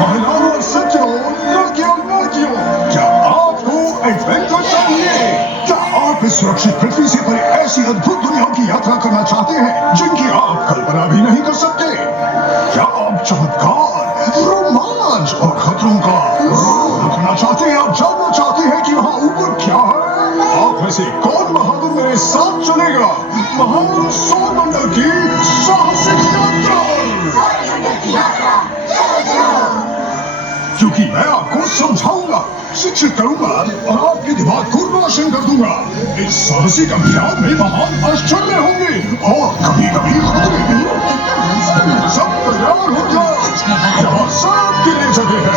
महिलाओं और सज्जनों, लड़कियों लड़कियों, क्या आपको एडवेंचर चाहिए? क्या आप इस सुरक्षित पृथ्वी से परे ऐसी अद्भुत दुनियाओं की यात्रा करना चाहते हैं जिनकी आप कल्पना भी नहीं कर सकते? क्या आप चमत्कार, रोमांच और खतरों का रखना चाहते हैं? आप जानना चाहते हैं कि वहाँ ऊपर क्या है? आप में से कौन बहादुर मेरे साथ चलेगा महान सौरमंडल की साहसिक यात्रा? क्योंकि मैं आपको समझाऊंगा, शिक्षित करूंगा और आपके दिमाग को रोशन कर दूंगा। इस साहसिक अभियान में महान आश्चर्य होंगे और कभी-कभी खतरे भी। सब तैयार हो जाओ, यहाँ सबके लिए जगह है।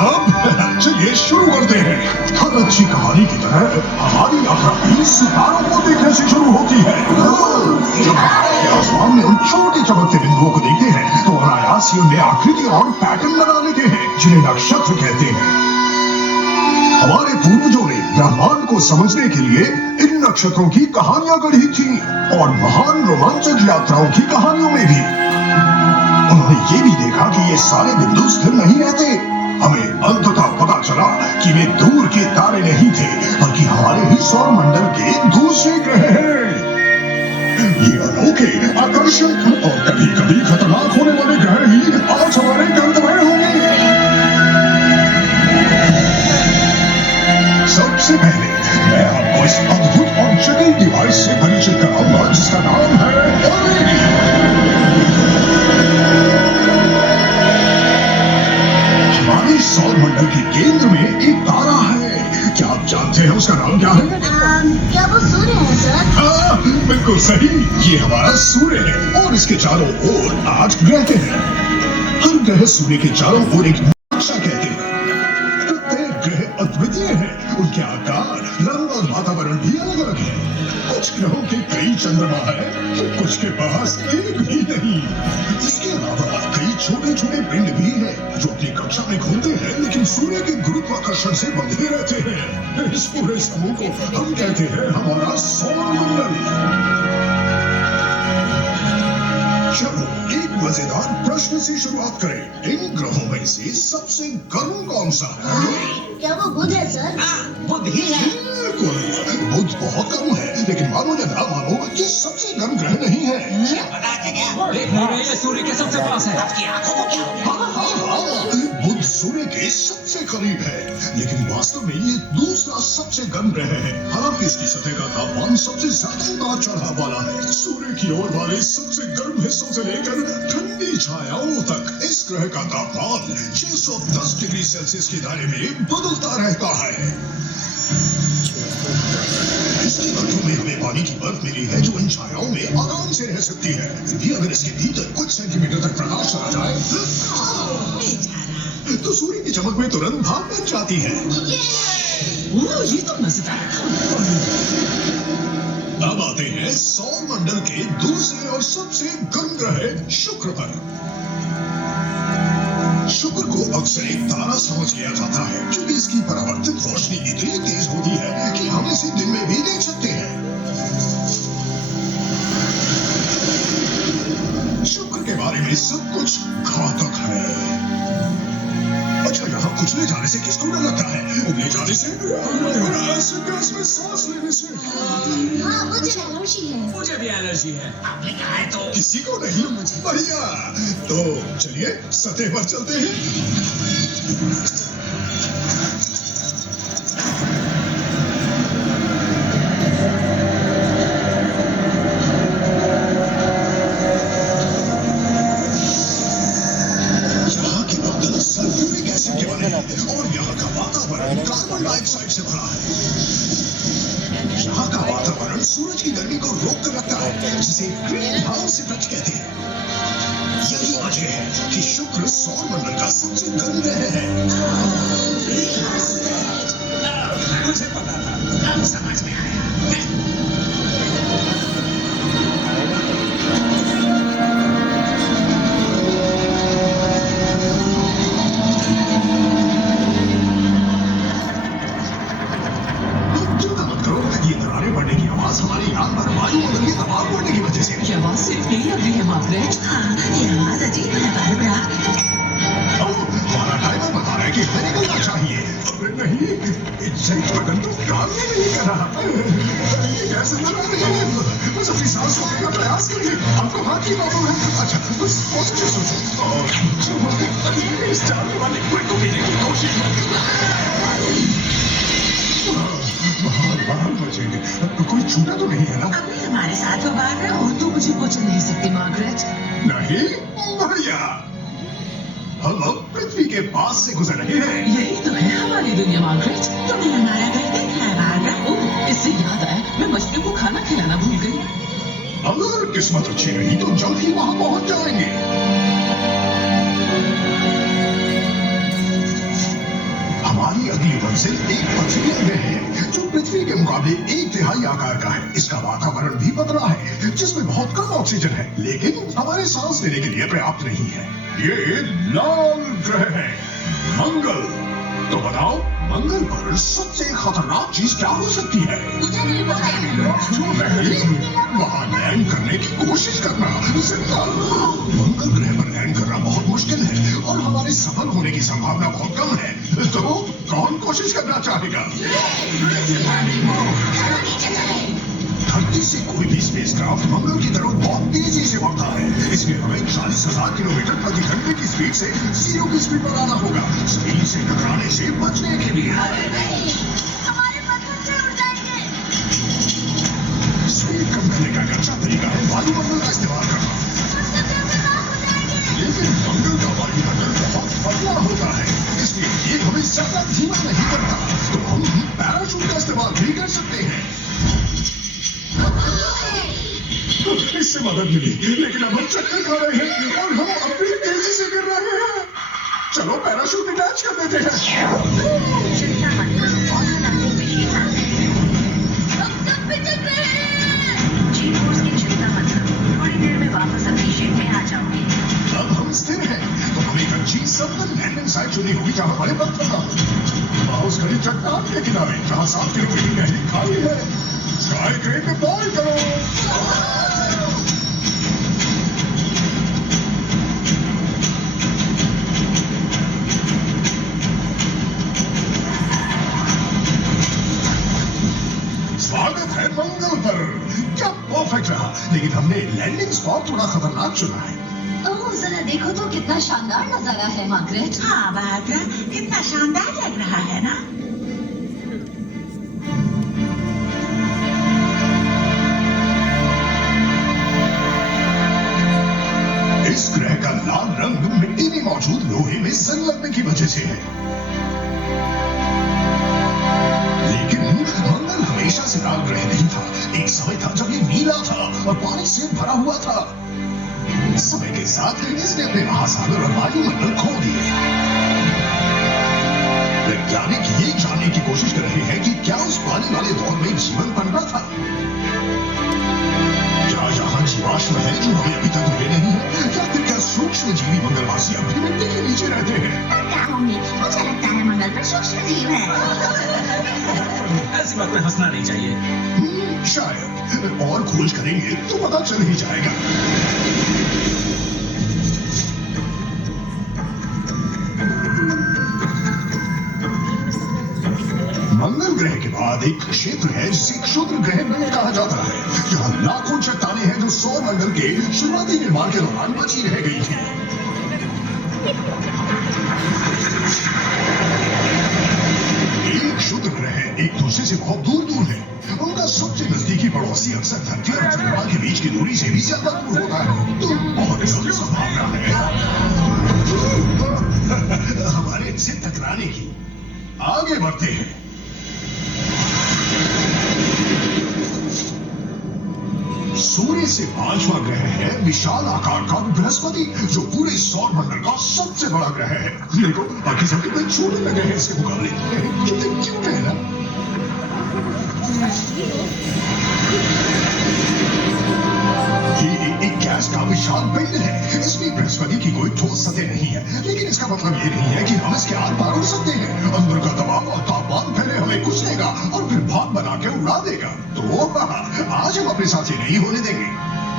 अब चलिए शुरू करते हैं। हर अच्छी कहानी की तरह हमारी यात्रा भी सितारों को देखने से शुरू होती है। जब आसमान में उन छोटे चमकते बिंदुओं को देखते हैं तो अनायास ही उनमें आकृति और पैटर्न बना लेते हैं जिन्हें नक्षत्र कहते हैं। हमारे पूर्वजों ने ब्रह्मांड को समझने के लिए इन नक्षत्रों की कहानियां गढ़ी थी और महान रोमांचक यात्राओं की कहानियों में भी उन्होंने ये भी देखा कि ये सारे बिंदु स्थिर नहीं रहते। हमें अंततः पता चला कि वे दूर के तारे नहीं थे बल्कि हमारे ही सौर मंडल के दूसरे ग्रह हैं। ये अनोखे, आकर्षक और कभी-कभी खतरनाक होने वाले ग्रह ही आज हमारे गंतव्य होंगे। सबसे पहले मैं आपको इस अद्भुत और जटिल डिवाइस से परिचित कराऊंगा जिसका नाम है हमारे सौर मंडल के केंद्र में एक तारा है। क्या आप जानते हैं उसका नाम क्या है? क्या वो सूर्य है सर? बिल्कुल सही, ये हमारा सूर्य है और इसके चारों ओर 8 ग्रह हैं। हर ग्रह सूर्य के चारों ओर एक नक्शा कहते हैं। प्रत्येक ग्रह अद्वितीय है, उनके आकार, रंग और वातावरण भी अलग अलग है। कुछ ग्रहों के कई चंद्रमा है, कुछ के पास एक भी नहीं। इसके अलावा कई छोटे छोटे पिंड भी हैं जो अपनी कक्षा में घूमते हैं लेकिन सूर्य के गुरुत्वाकर्षण से बंधे रहते हैं। इस पूरे समूह को हम कहते हैं हमारा सौरमंडल। चलो एक मजेदार प्रश्न से शुरुआत करें। इन ग्रहों में से सबसे गर्म कौन सा है? क्या वो बुध है सर? बुध ही है। बिल्कुल, बुध बहुत गर्म है लेकिन मानो या ना मानो ये सबसे गर्म ग्रह नहीं है। पता है क्या? देख नहीं रहे, ये सूर्य के सबसे पास है। आपकी आंखों को क्या हो गया? हाँ, बुध सूर्य के सबसे करीब है लेकिन वास्तव में ये दूसरा सबसे गर्म ग्रह है। हालांकि इसकी सतह का तापमान सबसे ज्यादा उतार चढ़ाव वाला है। सूर्य की ओर वाले सबसे गर्म हिस्सों से लेकर ठंडी छायाओं तक इस ग्रह का तापमान 610 डिग्री सेल्सियस के दायरे में बदलता रहता है। इसके बर्फों में हमें पानी की बर्फ मिली है जो इन छायाओं में आराम से रह सकती है। फिर भी अगर इसके भीतर कुछ सेंटीमीटर तक प्रकाश चला जाए तो सूर्य की चमक में तुरंत भाप बन जाती है। ये तो मजेदार था। अब आते हैं सौर मंडल के दूसरे और सबसे गर्म ग्रह शुक्र पर। शुक्र को अक्सर एक तारा समझ लिया जाता है क्योंकि इसकी परावर्तित रोशनी इतनी तेज होती है कि हम इसे दिन में भी देख सकते हैं। शुक्र के बारे में सब कुछ घातक है। अच्छा, यहाँ कुचले जाने से किसको डर लगता है? उगले जाने से? ऐसे गैस में सांस लेने से? हाँ, मुझे एलर्जी है। मुझे भी एलर्जी है। आपने कहा है तो किसी को नहीं? बढ़िया, तो चलिए सतह पर चलते हैं। यहाँ के बदल सल्फ्यूरिक एसिड के बने हैं और यहाँ का वातावरण कार्बन डाइऑक्साइड से भरा है। यहाँ का वातावरण सूरज की गर्मी को रोक कर रखता है जिसे ग्रीन हाउस इफेक्ट कहते हैं। यही वजह है कि शुक्र सौर मंडल का सबसे गर्म ग्रह है। मुझे पता था, अब समझ में आया। चिंता मत करो, ये दरारें पड़ने की की आवाज सिर्फ नहीं लग रही है मार्गरेट। हाँ, ये आवाज अजीब है बारबरा। हमारा टाइमर बता रहा है कि हमें निकलना चाहिए। अरे नहीं, एग्जैक्ट बटन तो काम ही नहीं कर रहा। ये कैसे लगा रही है? बस अपनी सांस रोकने का प्रयास करिए। आपको हाथ की प्रॉब्लम है? अच्छा, बस पॉजिटिव सोचो। और इस चालने वाले लिक्विड को पीने की कोशिश मत करना। बाहर बचेंगे। कोई छूटा तो नहीं है ना? अभी हमारे साथ हो बारबरा। और तो मुझे कुछ नहीं सकती मार्गरेट। नहीं भैया, हम अब पृथ्वी के पास से गुजर रहे हैं। यही तो है हमारी दुनिया मार्गरेट। तुमने हमारा घर देखा है बारबरा? ओह, इससे याद आया, मैं मछलियों को खाना खिलाना भूल गई। अगर किस्मत अच्छी रही तो जल्द ही वहां पहुंच जाएंगे। हमारी अगली मंजिल एक पथरीला ग्रह है जो पृथ्वी के मुकाबले 1/3 आकार का है। इसका वातावरण भी पतला है जिसमें बहुत कम ऑक्सीजन है, लेकिन हमारे सांस लेने के लिए पर्याप्त नहीं है। ये लाल ग्रह है, मंगल। तो बताओ, मंगल पर सबसे खतरनाक चीज क्या हो सकती है? मुझे नहीं पता। नहीं, वहां लैंड करने की कोशिश करना जिंदा। मंगल ग्रह पर लैंड करना बहुत मुश्किल है और हमारे सफल होने की संभावना बहुत कम है। तो कौन कोशिश करना चाहेगा? धरती से कोई भी स्पेसक्राफ्ट मंगल की तरफ बहुत तेजी से बढ़ता है, इसलिए हमें 40,000 किलोमीटर प्रति घंटे की स्पीड से 0 की स्पीड पर आना होगा। स्पीड से टकराने से बचने के लिए हमारे पत्थर से उड़ जाएंगे। स्पीड कम करने का एक अच्छा तरीका है वायुमंडल का इस्तेमाल करना। लेकिन मंगल का वायुमंडल बहुत पतला होता है, इसलिए ये हमें ज्यादा धीमा नहीं करता। तो हम पैराशूट का इस्तेमाल भी कर सकते हैं। इससे मदद मिली, लेकिन अब हम चक्कर खा रहे हैं और हम अपनी तेजी से गिर रहे हैं। चलो पैराशूट अटैच कर देते हैं। चिंता मत करो, ऑटोनॉमिक मशीन आ गई है। हम सब पिचक रहे हैं। जी फोर्स की चिंता मत करो, थोड़ी देर में वापस अपनी शेप में आ जाओगे। अब हम स्थिर हैं, तो हमें एक अच्छी सतत लैंडिंग साइट चुनी होगी जहां हमारे पत्थर ना हो। माउस घड़ी चट्टान के किनारे जहां 7 किलोमीटर की गहरी खाई है। स्काई क्रेन में बॉल करो। स्वागत है मंगल पर। क्या परफेक्ट रहा, लेकिन हमने लैंडिंग स्पॉट थोड़ा खतरनाक चुना है। ओह, जरा देखो तो कितना शानदार नजारा है मार्गरेट। हाँ बारबरा, कितना शानदार लग रहा है ना? इस ग्रह का लाल रंग मिट्टी में मौजूद लोहे में जंग लगने की वजह से है। लेकिन मंगल हमेशा से लाल ग्रह नहीं था। एक समय था जब ये नीला था और पानी से भरा हुआ था। समय के साथ इसने अपने महासागर और वायुमंडल खो दिए। वैज्ञानिक ये जानने की कोशिश कर रहे हैं कि क्या उस पानी वाले दौर में जीवन पनपा था। क्या यहाँ जीवाश्म है जो हमें अभी तक मिले नहीं है, या फिर क्या सूक्ष्म जीवी मंगलवासी अभी मिट्टी के नीचे रहते हैं? क्या होंगे? मुझे लगता है मंगल पर सूक्ष्म जीव है। ऐसी बात में हंसना नहीं चाहिए। शायद, और खोज करेंगे तो पता चल ही जाएगा। मंगल ग्रह के बाद एक क्षेत्र है जिसे क्षुद्र ग्रह मंडल कहा जाता है। यहाँ लाखों चट्टानें हैं जो सौर मंडल के शुरुआती निर्माण के दौरान बची रह गई थी। एक क्षुद्र ग्रह एक दूसरे से बहुत दूर दूर है। उनका सबसे नजदीकी पड़ोसी अक्सर धरती और चंद्रमा के बीच की दूरी से भी ज्यादा दूर होता है। तो बहुत जल्द संभावना है हमारे इनसे टकराने की। आगे बढ़ते हैं। सूर्य से 5वां ग्रह है विशाल आकार का बृहस्पति, जो पूरे सौर मंडल का सबसे बड़ा ग्रह है। देखो, बाकी सब कितने छोटे लगे हैं इसके मुकाबले। कितने क्यूट है ना? ये एक गैस का विशाल पिंड है। इसमें बृहस्पति की कोई ठोस सतह नहीं है, लेकिन इसका मतलब ये नहीं है कि हम इसके आर पार उड़ सकते हैं। अंदर का दबाव और तापमान पहले हमें कुचलेगा और फिर भाप बना के उड़ा देगा। तो आज हम अपने साथ ये नहीं होने देंगे।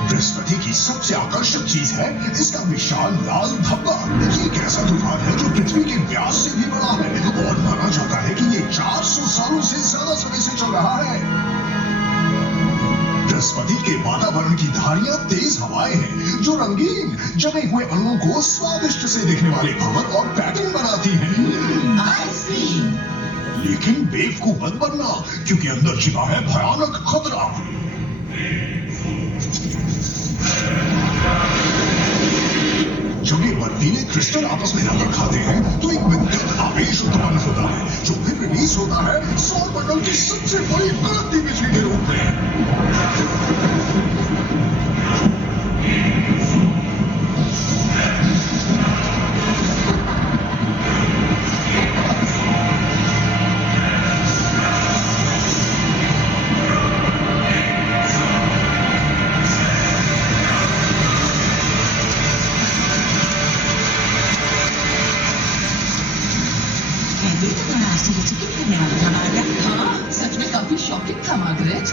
बृहस्पति की सबसे आकर्षक चीज है इसका विशाल लाल धब्बा। ये एक ऐसा तूफान है जो पृथ्वी के व्यास से भी बड़ा है और माना जाता है कि ये 400 सालों से ज्यादा समय से चल रहा है। बृहस्पति के वातावरण की धारियां तेज हवाएं हैं जो रंगीन जमे हुए अणुओं को स्वादिष्ट से दिखने वाले भंवर और पैटर्न बनाती हैं। आइसक्रीम। लेकिन बेवकूफ मत बनना क्योंकि अंदर छिपा है भयानक खतरा। जब ये बर्फीले क्रिस्टल आपस में टक्कर खाते हैं तो एक विद्युत आवेश उत्पन्न होता है जो फिर रिलीज होता है सौर मंडल की सबसे बड़ी कड़कती बिजली के रूप में। हाँ, सच में काफी शॉकिंग था मार्गरेट।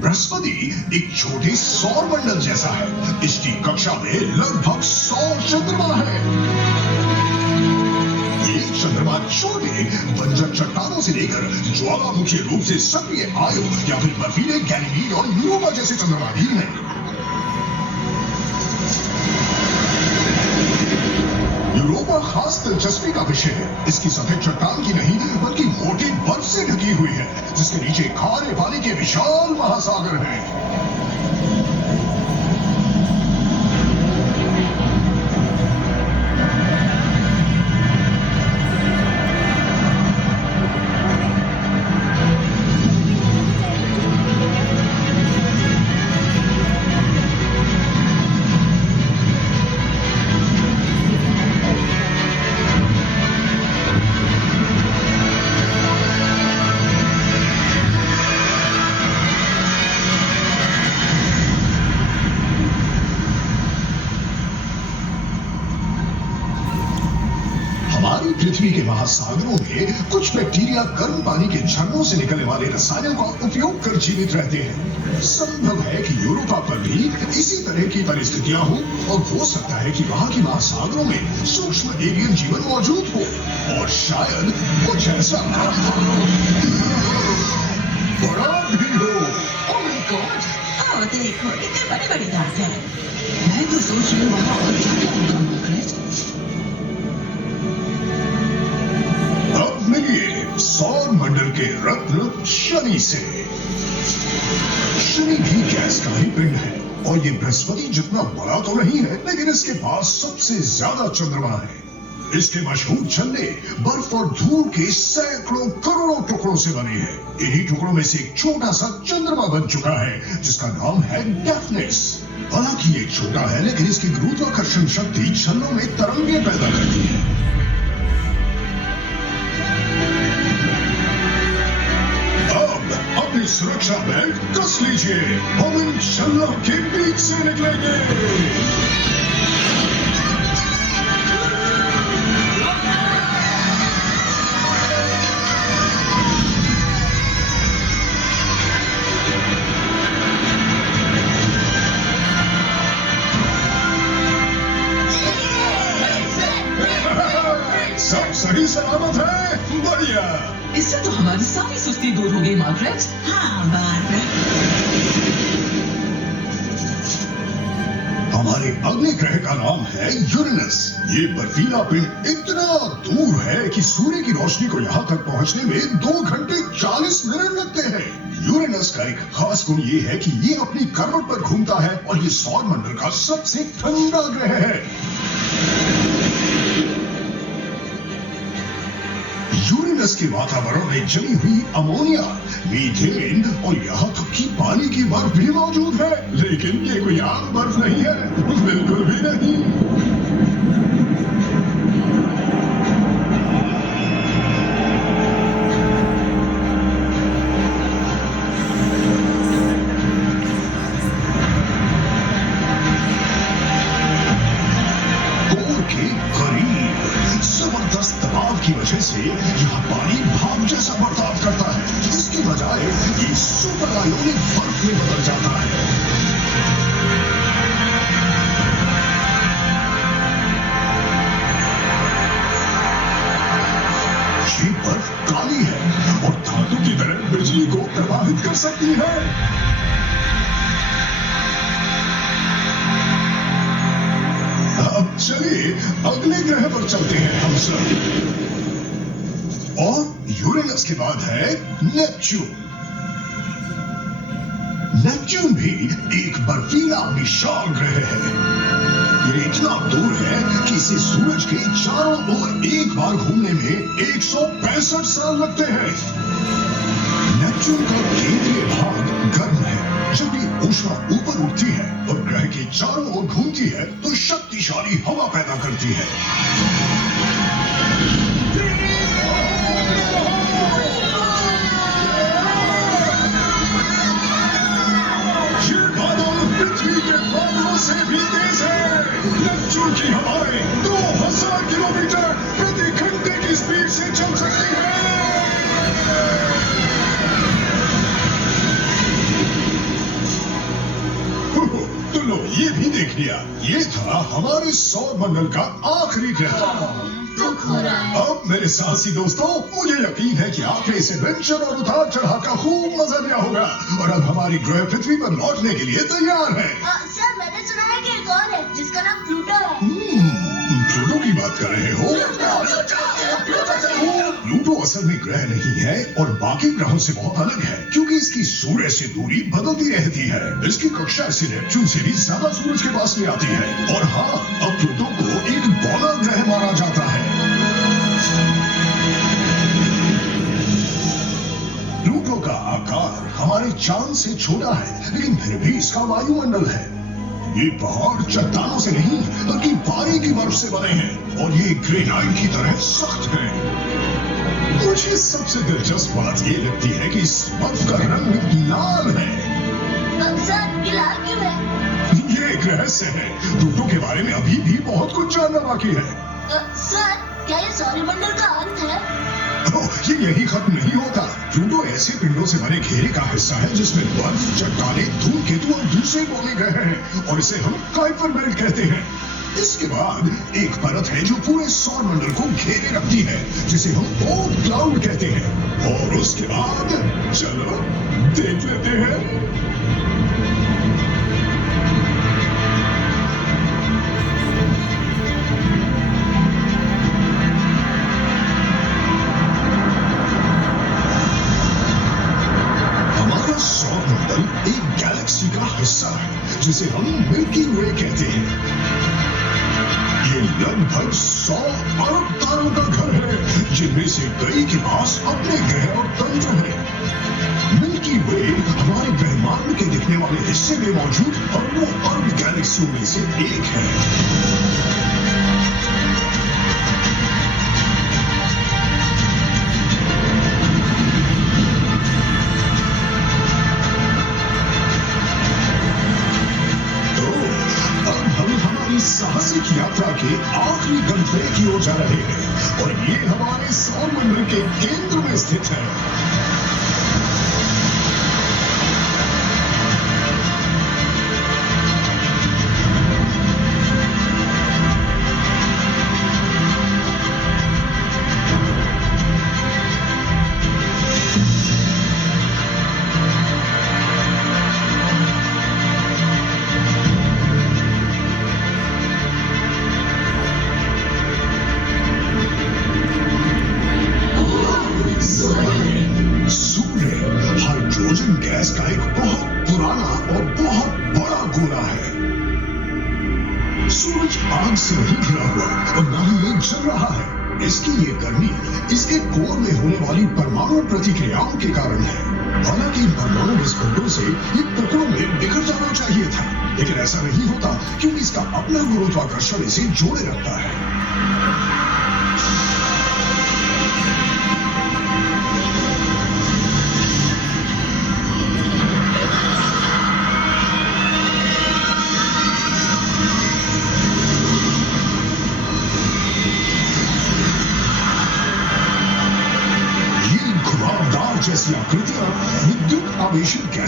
बृहस्पति एक छोटे सौर मंडल जैसा है। इसकी कक्षा में लगभग 100 चंद्रमा है। ये चंद्रमा छोटे बंजर चट्टानों से लेकर ज्वालामुखी रूप से सक्रिय आयो या फिर बर्फीले गैनीमीड और यूरोपा जैसे चंद्रमा भी हैं। यूरोपा खास दिलचस्पी का विषय है। इसकी सतह चट्टान की नहीं बल्कि मोटी बर्फ से ढकी हुई है जिसके नीचे खारे पानी के विशाल महासागर हैं। हमारी पृथ्वी के महासागरों में कुछ बैक्टीरिया गर्म पानी के झरनों से निकलने वाले रसायनों का उपयोग कर जीवित रहते हैं। संभव है कि यूरोपा पर भी इसी तरह की परिस्थितियां हो और हो सकता है कि वहां के महासागरों में सूक्ष्म एलियन जीवन मौजूद हो और शायद कुछ ऐसा बड़ा भी हो। ओह माय गॉड, आओ देखो कितने बड़े बड़े दांत हैं। मैं तो सोच रही हूँ वहाँ और क्या क्या होगा मार्गरेट। अब मिलिए सौर मंडल के रत्न शनि से। शनि भी गैस का ही पिंड है और ये बृहस्पति जितना बड़ा तो नहीं है लेकिन इसके पास सबसे ज्यादा चंद्रमा है। इसके मशहूर झंडे बर्फ और धूल के सैकड़ों करोड़ों टुकड़ों से बने हैं। इन्हीं टुकड़ों में से एक छोटा सा चंद्रमा बन चुका है जिसका नाम है डेफनेस। हालांकि ये छोटा है लेकिन इसकी गुरुत्वाकर्षण शक्ति छल्लों में तरंगें पैदा करती है। अब अपनी सुरक्षा बेल्ट कस लीजिए, हम इन छल्लों के बीच से निकलेंगे। सब सही सलामत है। बढ़िया। इससे तो हमारी सारी सुस्ती दूर हो गई मार्गरेट। हाँ मार्गरेट। हमारे अगले ग्रह का नाम है यूरेनस। ये बर्फीला पिंड इतना दूर है कि सूर्य की रोशनी को यहाँ तक पहुँचने में 2 घंटे 40 मिनट लगते हैं। यूरेनस का एक खास गुण ये है कि ये अपनी करवट पर घूमता है और ये सौर मंडल का सबसे ठंडा ग्रह है। यूरेनस के वातावरण में जमी हुई अमोनिया, मीथेन और यहाँ तक कि पानी की बर्फ भी मौजूद है। लेकिन ये कोई आम बर्फ नहीं है, बिल्कुल भी नहीं। कोर के करीब जबरदस्त दबाव की वजह से यहाँ पानी भाप जैसा बर्ताव करता है। इसके बजाय ये सुपर आयोनिक बर्फ में बदल जाता है। ये बर्फ काली है और धातु की तरह बिजली को प्रभावित कर सकती है। अब चलिए अगले ग्रह पर चलते हैं हम सब। और यूरेनस के बाद है नेपच्यून। नेपच्यून भी एक बर्फीला विशाल ग्रह है। ये इतना दूर है कि इसे सूरज के चारों ओर एक बार घूमने में 165 साल लगते हैं। नेपच्यून का केंद्रीय भाग गर्म है। जब ये ऊष्मा ऊपर उठती है और ग्रह के चारों ओर घूमती है तो शक्तिशाली हवा पैदा करती है। ये बादल पृथ्वी के बादलों से भी तेज है। नेपच्यून की हवाएं 2000 किलोमीटर प्रति घंटे की स्पीड से चल सकती है। तो लो ये भी देख लिया। ये था हमारे सौर मंडल का आखिरी ग्रह। दुख हो रहा है। अब मेरे साहसी दोस्तों, मुझे यकीन है कि आपने इस एडवेंचर और उतार चढ़ाव का खूब मजा लिया होगा और अब हमारी ग्रह पृथ्वी पर लौटने के लिए तैयार है। सर मैंने सुना है कि एक और है जिसका नाम प्लूटो है। प्लूटो की बात कर रहे हो? प्लूटो असल में ग्रह नहीं है और बाकी ग्रहों से बहुत अलग है क्योंकि इसकी सूर्य से दूरी बदलती रहती है। इसकी कक्षा इसे नेपच्यून से भी ज्यादा सूरज के पास ले आती है। और हाँ, अब प्लूटो को एक बौना ग्रह माना जाता है। प्लूटो का आकार हमारे चांद से छोटा है, लेकिन फिर भी इसका वायुमंडल है। ये पहाड़ चट्टानों से नहीं बल्कि पानी की बर्फ से बने हैं और ये ग्रेनाइट की तरह सख्त है। मुझे सबसे दिलचस्प बात ये लगती है कि इस बर्फ का रंग लाल है। सर ये लाल क्यों है? ये एक रहस्य है। प्लूटो के बारे में अभी भी बहुत कुछ जानना बाकी है। सर क्या ये सौरमंडल का अंत है? ये यही खत्म नहीं होता। प्लूटो ऐसे पिंडों से बने घेरे का हिस्सा है जिसमें बर्फ, चट्टाने, धूमकेतु और दूसरे बौने ग्रह हैं और इसे हम काइपर बेल्ट कहते हैं। इसके बाद एक परत है जो पूरे सौर मंडल को घेरे रखती है जिसे हम ओर्ट क्लाउड कहते हैं। और उसके बाद चलो देख लेते हैं। एक गैलेक्सी का हिस्सा है जिसे हम मिल्की वे कहते हैं। ये लगभग 100 अरब तारों का घर है जिनमें से कई के पास अपने ग्रह और तंत्र हैं। मिल्की वे हमारे ब्रह्मांड के दिखने वाले हिस्से में मौजूद अरबों अरब गैलेक्सियों में से एक है। साहसिक यात्रा के आखिरी गंतव्य की ओर जा रहे हैं और ये हमारे सौर मंडल के केंद्र में स्थित है। हाइड्रोजन गैस का एक बहुत पुराना और बहुत बड़ा गोला है। सूरज आग से नहीं घिरा हुआ और न ही ये जल रहा है। इसकी ये गर्मी इसके कोर में होने वाली परमाणु प्रतिक्रियाओं के कारण है। हालांकि इन परमाणु विस्फोटों से ये टुकड़ों में बिखर जाना चाहिए था, लेकिन ऐसा नहीं होता क्योंकि इसका अपना गुरुत्वाकर्षण इसे जोड़े रखता है।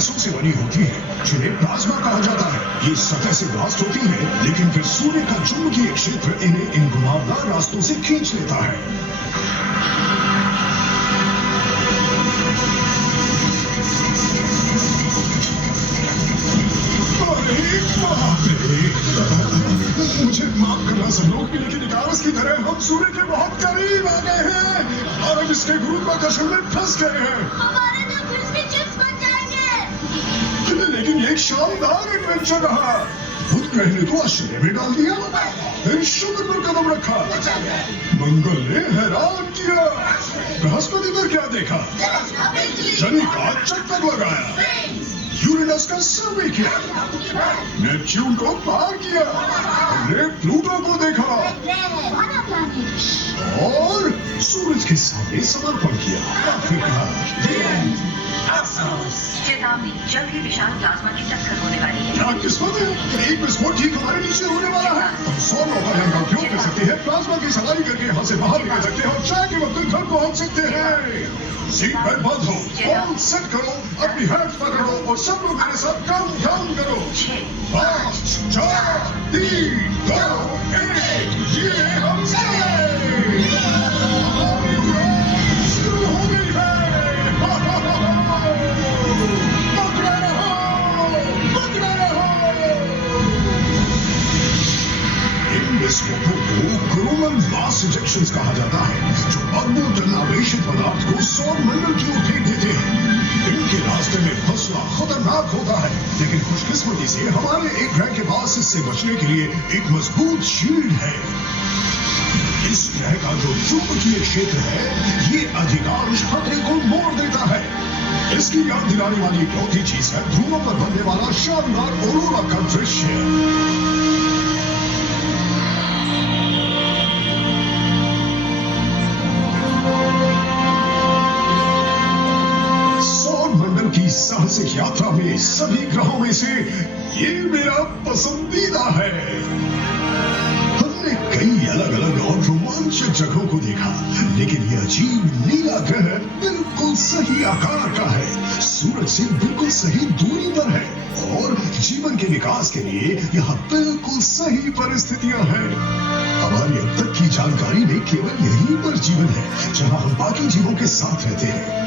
गैसों से बनी होती है जिन्हें प्लाज्मा कहा जाता है। ये सतह से ब्लास्ट होती है, लेकिन फिर सूर्य का चुंबकीय क्षेत्र इन्हें इन घुमावदार रास्तों से खींच लेता है। मुझे माफ करना सब लोग, लेकिन इकारस की तरह हम सूर्य के बहुत करीब आ गए हैं और अब इसके गुरुत्वाकर्षण में फंस गए हैं। हमारे तो क्रिस्पी चिप्स बन जाएंगे। लेकिन ये एक शानदार एडवेंचर रहा। खुद कहने तो आश्चर्य में डाल दिया, फिर शुक्र पर कदम रखा। मंगल ने हैरान किया। बृहस्पति पर क्या देखा? शनि का चक्कर लगाया, यूरेनस का सर्वे किया, नेपच्यून को पार किया, हमने प्लूटो को देखा और सूरज के सामने समर्पण किया। आखिरकार चेतावनी, जल्द ही विशाल प्लाज्मा की टक्कर होने वाली है। क्या किस्मत है, एक विस्फोट ठीक हमारे नीचे होने वाला है। हम 100 नौकायान का उपयोग कर सकते हैं, प्लाज्मा की सवारी करके यहाँ से बाहर निकल सकते हैं और चाय के वक्त घर पहुँच सकते हैं। सीट बेल्ट बांधो, बॉल सेट करो, अपनी हैंड्स पकड़ो और सब लोग मेरे साथ काउंट डाउन करो। 5, 4, 3, 2, 1, ये हम हमारी उड़ान शुरू हो गई है। पकड़ा रहो, पकड़ा रहो। इन विस्फोटों को कोरोनल मास इजेक्शंस कहा जाता है, जो अरबों टन आवेशित पदार्थ को सौर मंडल की ओर फेंक देते हैं। इनके रास्ते में फंसना खतरनाक होता है, लेकिन खुशकिस्मती से हमारे एक ग्रह के पास इससे बचने के लिए एक मजबूत शील्ड है। इस ग्रह का जो चुंबकीय क्षेत्र है, ये अधिकांश खतरे को मोड़ देता है। इसकी याद दिलाने वाली चौथी चीज है ध्रुवों पर बनने वाला शानदार ऑरोरा का दृश्य। साहसिक यात्रा में सभी ग्रहों में से ये मेरा पसंदीदा है। हमने कई अलग अलग और रोमांचक जगहों को देखा, लेकिन ये अजीब नीला ग्रह बिल्कुल सही आकार का है, सूरज से बिल्कुल सही दूरी पर है और जीवन के विकास के लिए यहाँ बिल्कुल सही परिस्थितियां हैं। हमारी अब तक की जानकारी में केवल यहीं पर जीवन है जहाँ हम बाकी जीवों के साथ रहते हैं।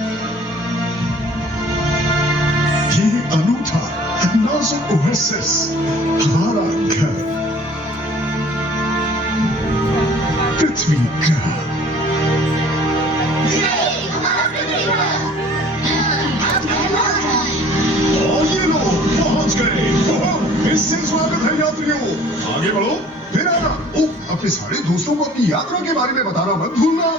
ये अनूठा नाजुक ओएसिस हमारा घर पृथ्वी ग्रह। और ये लोग पहुंच गए। इससे स्वागत है यात्रियों, आगे बढ़ो, फिर आना। अपने सारे दोस्तों को अपनी यात्रा के बारे में बताना मत भूलना।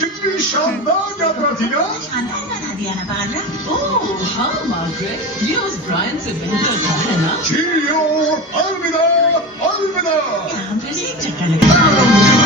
कितनी शानदार यात्रा थी ना। शानदार बना दिया ना बादरा। ओह हाँ मार्गरेट, ये उस ब्रायन से बेहतर था, है ना? चीरियो, अलविदा, अलविदा। हम फिर से एक चक्कर लगा।